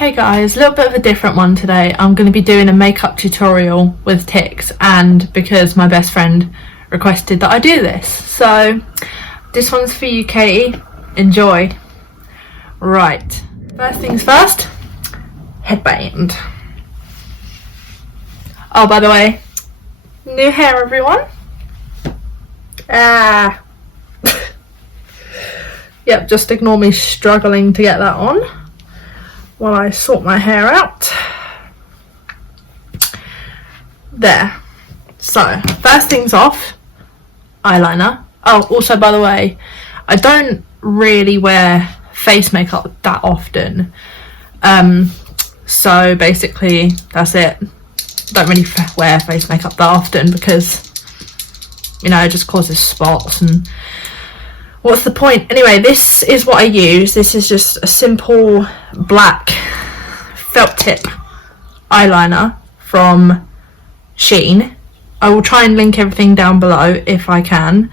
Hey guys, a little bit of a different one today. I'm going to be doing a makeup tutorial with Tics, and because my best friend requested that I do this. So this one's for you, Katie. Enjoy. Right, first things first, headband. Oh, by the way, new hair, everyone. Yep, just ignore me struggling to get that on while I sort my hair out. There. So, first things off, eyeliner. Oh, also, by the way, I don't really wear face makeup that often. So basically, that's it. Don't really wear face makeup that often because, you know, it just causes spots and what's the point? Anyway, this is what I use. This is just a simple black felt tip eyeliner from Shein. I will try and link everything down below if I can.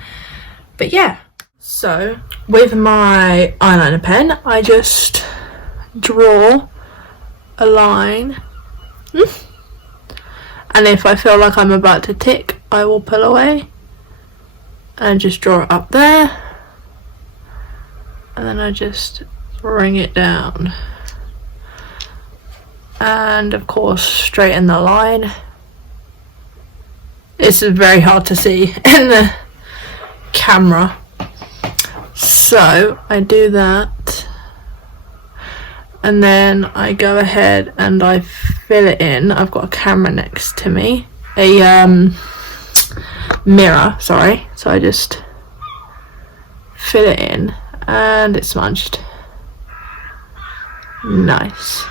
But yeah, so with my eyeliner pen, I just draw a line. And if I feel like I'm about to tick, I will pull away and just draw it up there. And then I just bring it down. And of course, straighten the line. This is very hard to see in the camera. So I do that. And then I go ahead and I fill it in. I've got a camera next to me. A mirror, sorry. So I just fill it in. And it's smudged. Nice.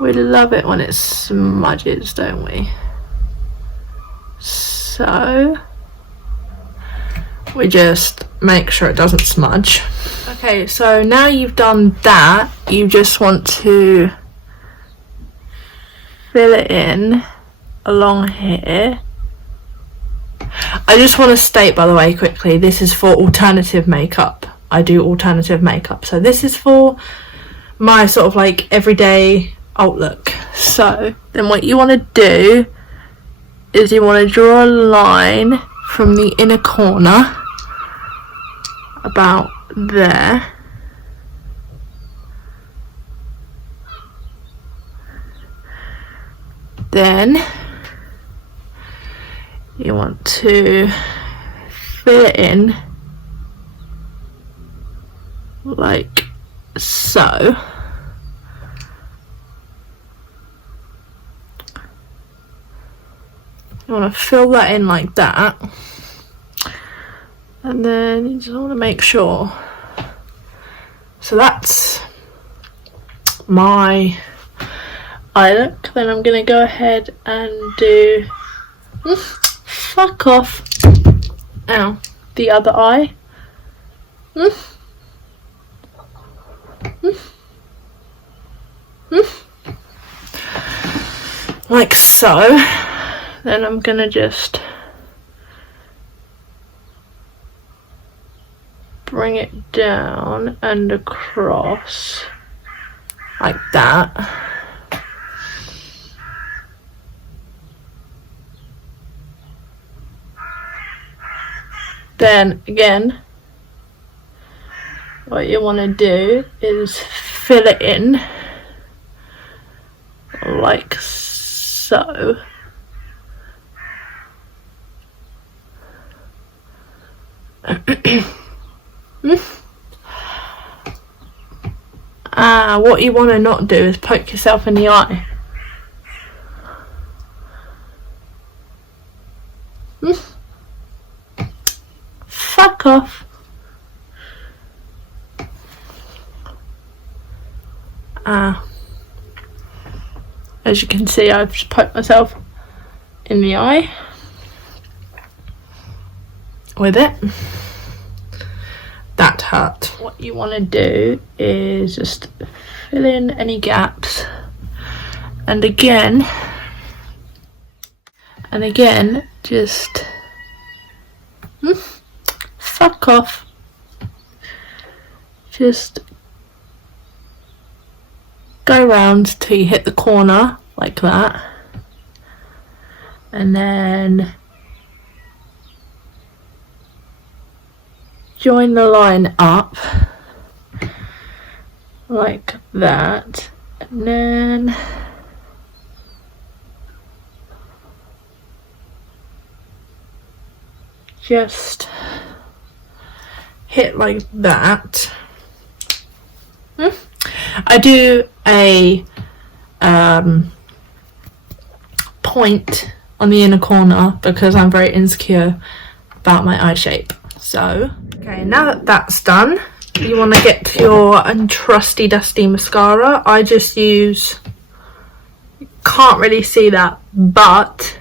We love it when it smudges, don't we? So we just make sure it doesn't smudge. Okay, so now you've done that, you just want to fill it in along here. I just want to state, by the way, quickly, this is for alternative makeup. I do alternative makeup. So this is for my sort of like everyday outlook. So then what you want to do is you want to draw a line from the inner corner about there. Then you want to fill it in like so. You want to fill that in like that, and then you just want to make sure. So that's my eye look. Then I'm going to go ahead and do fuck off. Ow. The other eye. Like so. Then I'm gonna just bring it down and across like that. Then again, what you want to do is fill it in like so. What you want to not do is poke yourself in the eye. Fuck off. As you can see, I've just poked myself in the eye with it. That hurt. What you want to do is just fill in any gaps, and again just fuck off. Just go round till you hit the corner like that, and then join the line up like that, and then just hit like that. I do a point on the inner corner because I'm very insecure about my eye shape. So, okay, now that that's done, you want to get your trusty dusty mascara. I just use, can't really see that, but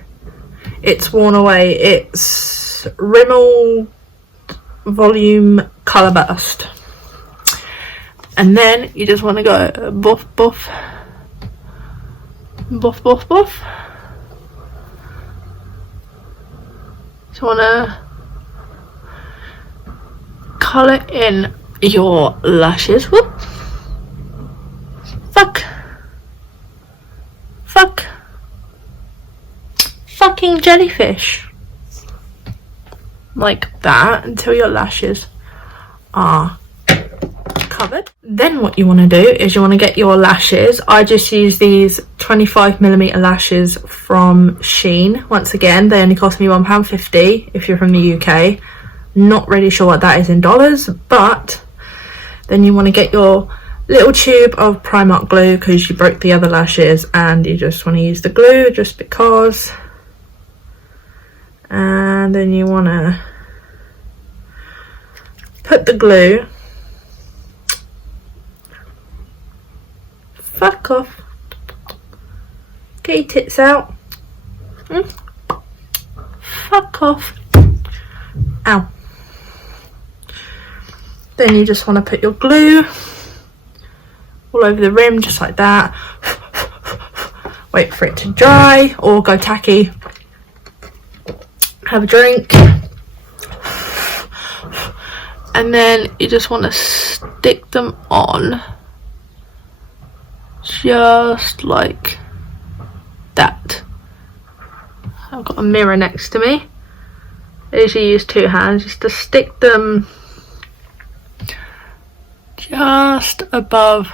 it's worn away. It's Rimmel Volume Colour Burst. And then you just want to go buff, buff, buff, buff, buff. So you want to colour in your lashes. Whoop. Fuck. Fuck. Fucking jellyfish. Like that until your lashes are covered. Then what you want to do is you want to get your lashes. I just use these 25mm lashes from Shein. Once again, they only cost me £1.50 if you're from the UK. Not really sure what that is in dollars, but then you want to get your little tube of Primark glue because you broke the other lashes and you just want to use the glue just because. And then you want to put the glue. Fuck off. Get your tits out. Fuck off. Ow. Then you just want to put your glue all over the rim, just like that. Wait for it to dry or go tacky. Have a drink. And then you just want to stick them on just like that. I've got a mirror next to me. I usually use two hands just to stick them just above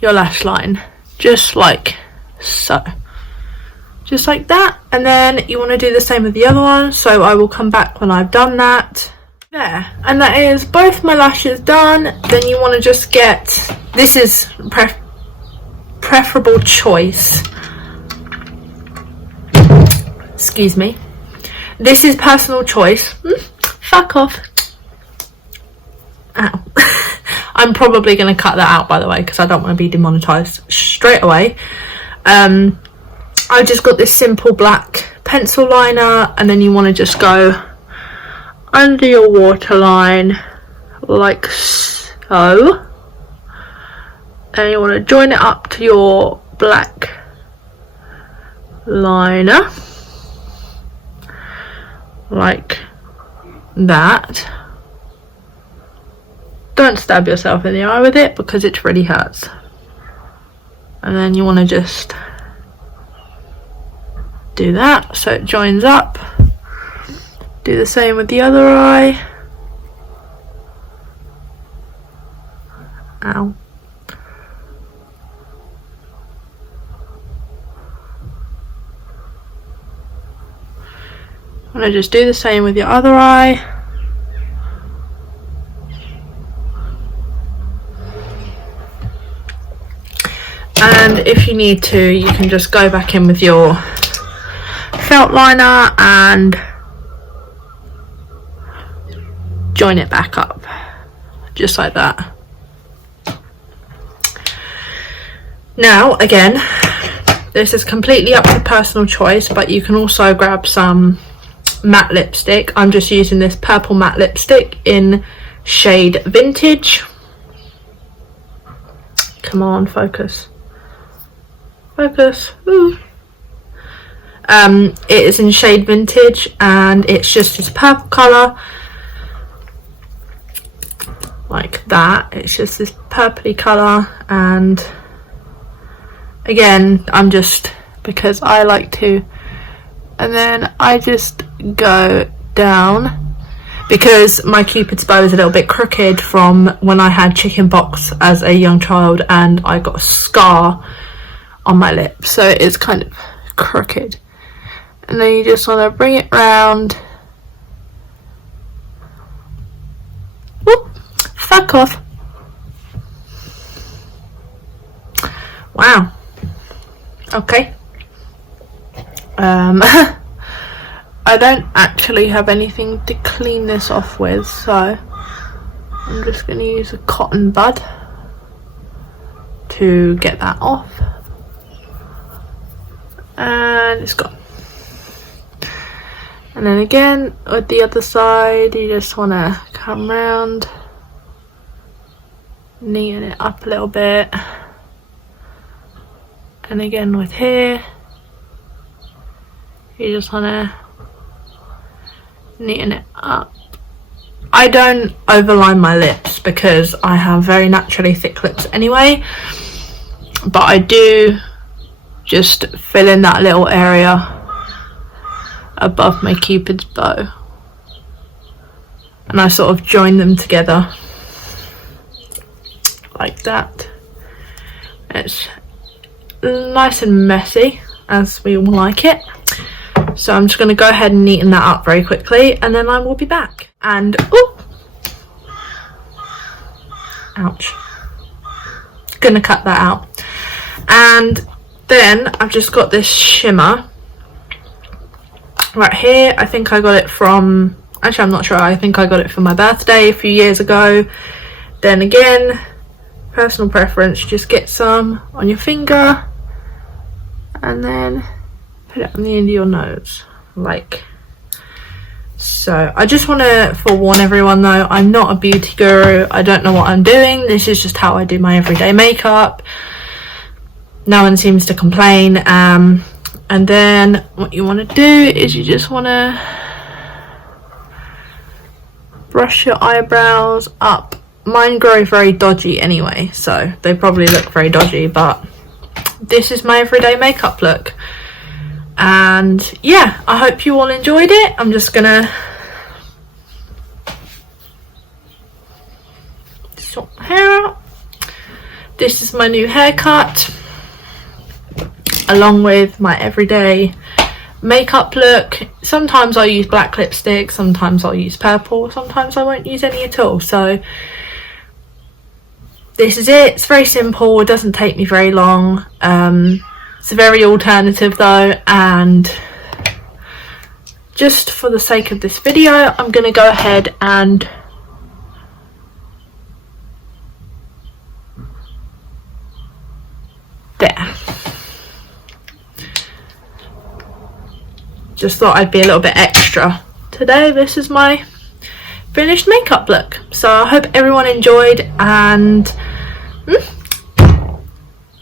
your lash line, just like so, just like that. And then you want to do the same with the other one, so I will come back when I've done that. There, and that is both my lashes done. Then you want to just get, this is preferable choice, excuse me, this is personal choice. Fuck off. Ow. I'm probably going to cut that out, by the way, because I don't want to be demonetized straight away. I just got this simple black pencil liner, and then you want to just go under your waterline like so, and you want to join it up to your black liner like that. Don't stab yourself in the eye with it because it really hurts. And then you want to just do that so it joins up. Do the same with the other eye. Ow. I'm going to just do the same with your other eye. And if you need to, you can just go back in with your felt liner and join it back up, just like that. Now, again, this is completely up to personal choice, but you can also grab some matte lipstick. I'm just using this purple matte lipstick in shade Vintage. Come on, focus. Focus. Ooh. It is in shade Vintage and it's just this purple colour. like that. It's just this purpley colour, and again, I'm just, because I like to, and then I just go down, because my Cupid's bow is a little bit crooked from when I had chicken pox as a young child and I got a scar on my lip, so it's kind of crooked. And then you just want to bring it round. Whoop, fuck off. Wow. Okay. I don't actually have anything to clean this off with, so I'm just going to use a cotton bud to get that off. And it's gone. And then again with the other side, you just want to come round, neaten it up a little bit. And again with here, you just want to neaten it up. I don't overline my lips because I have very naturally thick lips anyway, but I do just fill in that little area above my Cupid's bow, and I sort of join them together like that. It's nice and messy, as we all like it. So I'm just going to go ahead and neaten that up very quickly, and then I will be back. And oh, ouch, gonna cut that out. And then I've just got this shimmer right here. I think I got it from, actually I'm not sure, I think I got it for my birthday a few years ago. Then again, personal preference, just get some on your finger and then put it on the end of your nose like so. I just want to forewarn everyone though, I'm not a beauty guru, I don't know what I'm doing, this is just how I do my everyday makeup. No one seems to complain. And then what you want to do is you just want to brush your eyebrows up. Mine grow very dodgy anyway, so they probably look very dodgy, but this is my everyday makeup look. And yeah, I hope you all enjoyed it. I'm just gonna sort my hair out. This is my new haircut, along with my everyday makeup look. Sometimes I'll use black lipstick, sometimes I'll use purple, sometimes I won't use any at all. So this is it. It's very simple, it doesn't take me very long. It's very alternative though, and just for the sake of this video I'm going to go ahead and there. Just thought I'd be a little bit extra today. This is my finished makeup look, so I hope everyone enjoyed. And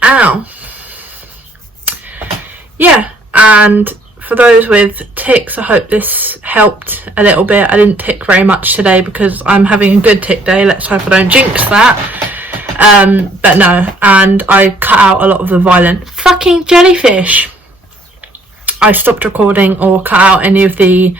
ow, yeah, and for those with tics, I hope this helped a little bit. I didn't tic very much today because I'm having a good tic day, let's hope I don't jinx that. But no, and I cut out a lot of the violent fucking jellyfish. I stopped recording or cut out any of the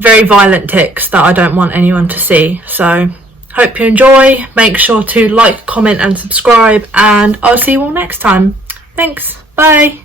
very violent tics that I don't want anyone to see. So hope you enjoy, make sure to like, comment and subscribe, and I'll see you all next time. Thanks, bye.